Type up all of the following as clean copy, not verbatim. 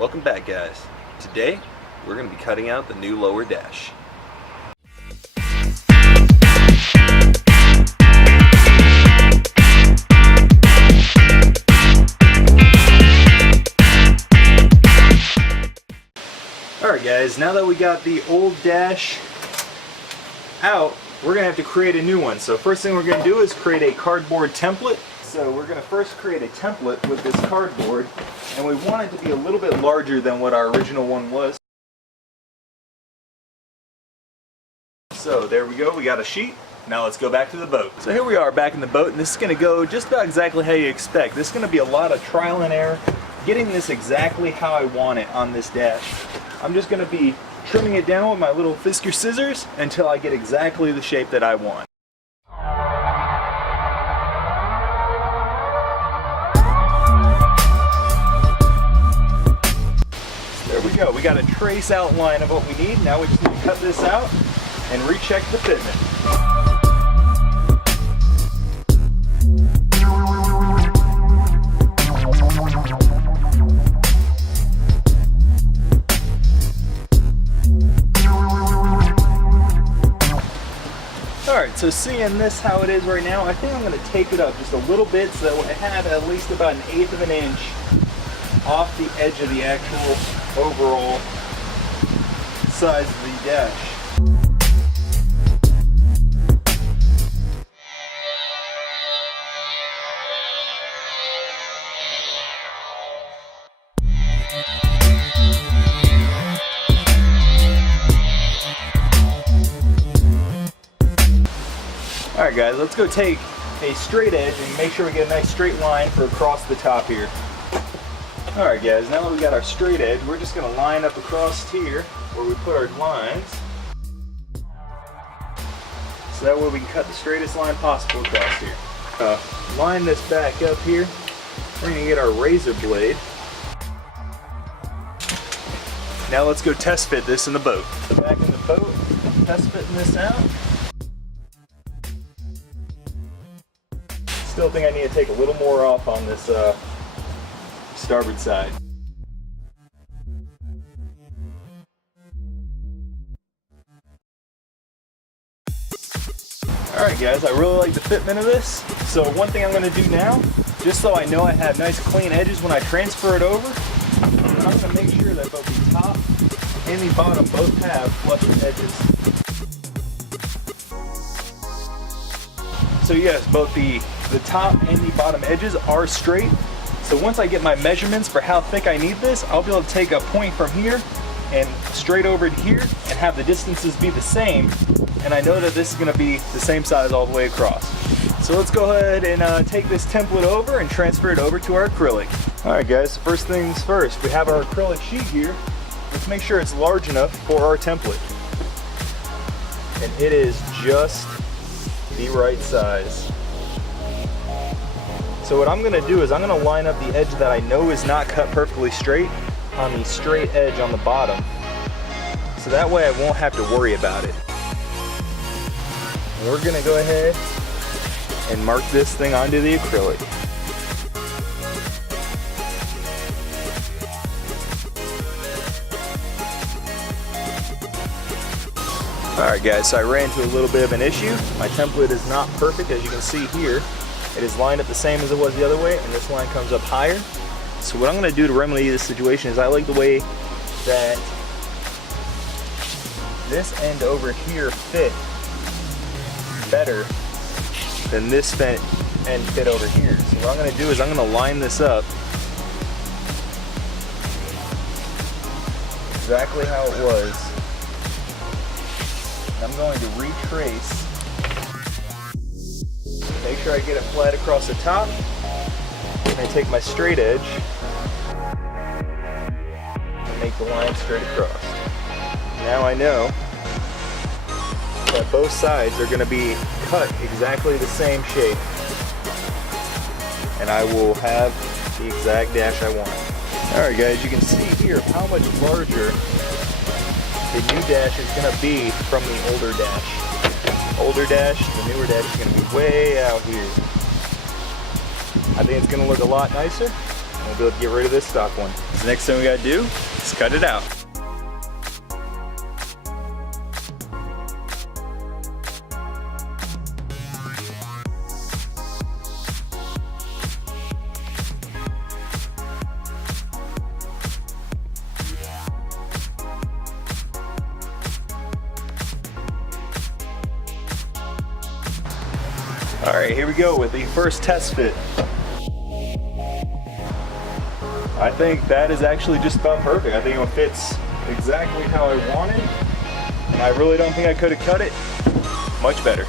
Welcome back, guys. Today we're going to be cutting out the new lower dash. Alright guys, now that we got the old dash out, we're going to have to create a new one. So first thing we're going to do is create a cardboard template. So we're going to first create a template with this cardboard, and we want it to be a little bit larger than what our original one was. So there we go, we got a sheet. Now let's go back to the boat. So here we are back in the boat, and this is going to go just about exactly how you expect. This is going to be a lot of trial and error, getting this exactly how I want it on this dash. I'm just going to be trimming it down with my little Fisker scissors until I get exactly the shape that I want. There we go. We got a trace outline of what we need. Now we just need to cut this out and recheck the fitment. Alright, so seeing this how it is right now, I think I'm going to tape it up just a little bit so that I have at least about 1/8 of an inch off the edge of the actual overall size of the dash. Alright guys, let's go take a straight edge and make sure we get a nice straight line for across the top here. Alright guys, now that we got our straight edge, we're just going to line up across here where we put our lines. So that way we can cut the straightest line possible across here. Line this back up here. We're going to get our razor blade. Now let's go test fit this in the boat. So back in the boat, test fitting this out. Still think I need to take a little more off on this starboard side. Alright guys, I really like the fitment of this. So one thing I'm going to do now, just so I know I have nice clean edges when I transfer it over, I'm going to make sure that both the top and the bottom both have flush edges. So yes, both the top and the bottom edges are straight. So once I get my measurements for how thick I need this, I'll be able to take a point from here and straight over to here and have the distances be the same. And I know that this is going to be the same size all the way across. So let's go ahead and take this template over and transfer it over to our acrylic. Alright guys, first things first, we have our acrylic sheet here. Let's make sure it's large enough for our template. And it is just the right size. So what I'm going to do is I'm going to line up the edge that I know is not cut perfectly straight on the straight edge on the bottom. So that way I won't have to worry about it. And we're going to go ahead and mark this thing onto the acrylic. Alright guys, so I ran into a little bit of an issue. My template is not perfect, as you can see here. It is lined up the same as it was the other way, and this line comes up higher. So what I'm going to do to remedy this situation is I like the way that this end over here fit better than this end fit over here. So what I'm going to do is I'm going to line this up exactly how it was. I'm going to retrace, make sure I get it flat across the top, and I take my straight edge and make the line straight across. Now I know that both sides are going to be cut exactly the same shape, and I will have the exact dash I want. Alright guys, you can see here how much larger the new dash is going to be from the older dash. Older dash, the newer dash is going to be way out here. I think it's going to look a lot nicer, and we'll be able to get rid of this stock one. So next thing we gotta do is cut it out. All right, here we go with the first test fit. I think that is actually just about perfect. I think it fits exactly how I want it. And I really don't think I could have cut it much better.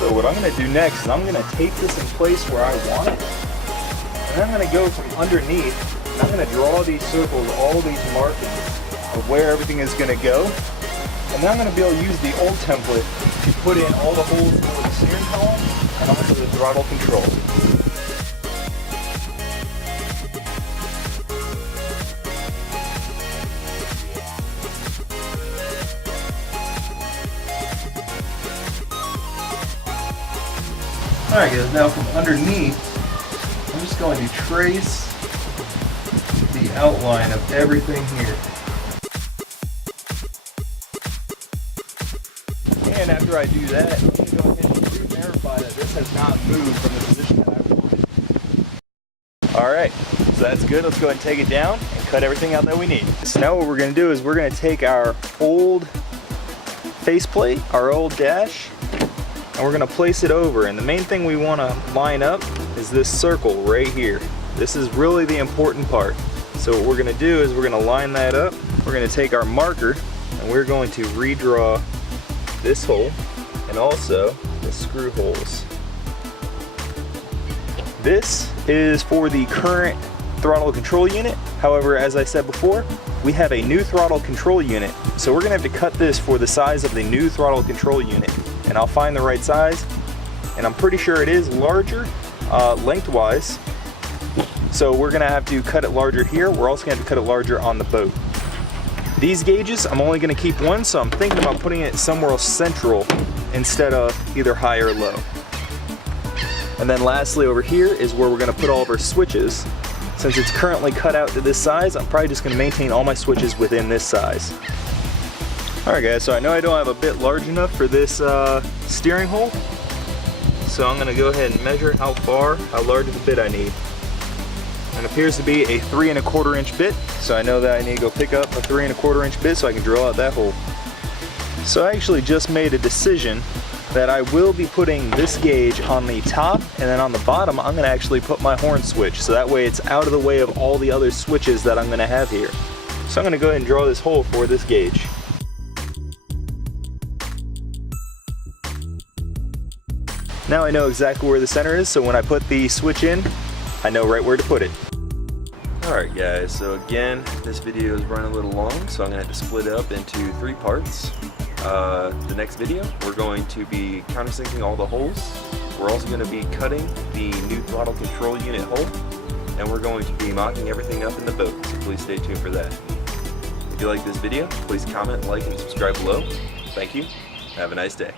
So what I'm gonna do next is I'm gonna tape this in place where I want it. And then I'm gonna go from underneath and I'm gonna draw these circles, all these markings of where everything is gonna go. And then I'm gonna be able to use the old template to put in all the holes for the steering column and also the throttle control. Alright guys, now from underneath, I'm just going to trace the outline of everything here. And after I do that, I'm going to go ahead and verify that this has not moved from the position that I wanted. Alright, so that's good. Let's go ahead and take it down and cut everything out that we need. So now what we're going to do is we're going to take our old faceplate, our old dash, and we're going to place it over. And the main thing we want to line up is this circle right here. This is really the important part. So what we're going to do is we're going to line that up. We're going to take our marker and we're going to redraw this hole and also the screw holes. This is for the current throttle control unit. However, as I said before, we have a new throttle control unit. So we're gonna have to cut this for the size of the new throttle control unit. And I'll find the right size. And I'm pretty sure it is larger lengthwise. So we're gonna have to cut it larger here. We're also gonna have to cut it larger on the boat. These gauges, I'm only gonna keep one, so I'm thinking about putting it somewhere central instead of either high or low. And then lastly over here is where we're gonna put all of our switches. Since it's currently cut out to this size, I'm probably just gonna maintain all my switches within this size. All right guys, so I know I don't have a bit large enough for this steering hole. So I'm gonna go ahead and measure how large of a bit I need. And it appears to be a 3 1/4 inch bit. So I know that I need to go pick up a 3 1/4 inch bit so I can drill out that hole. So I actually just made a decision that I will be putting this gauge on the top, and then on the bottom I'm gonna actually put my horn switch. So that way it's out of the way of all the other switches that I'm gonna have here. So I'm gonna go ahead and draw this hole for this gauge. Now I know exactly where the center is, so when I put the switch in, I know right where to put it. Alright guys, so again, this video is running a little long, so I'm going to have to split it up into 3 parts. The next video, we're going to be countersinking all the holes. We're also going to be cutting the new throttle control unit hole, and we're going to be mocking everything up in the boat, so please stay tuned for that. If you like this video, please comment, like, and subscribe below. Thank you. Have a nice day.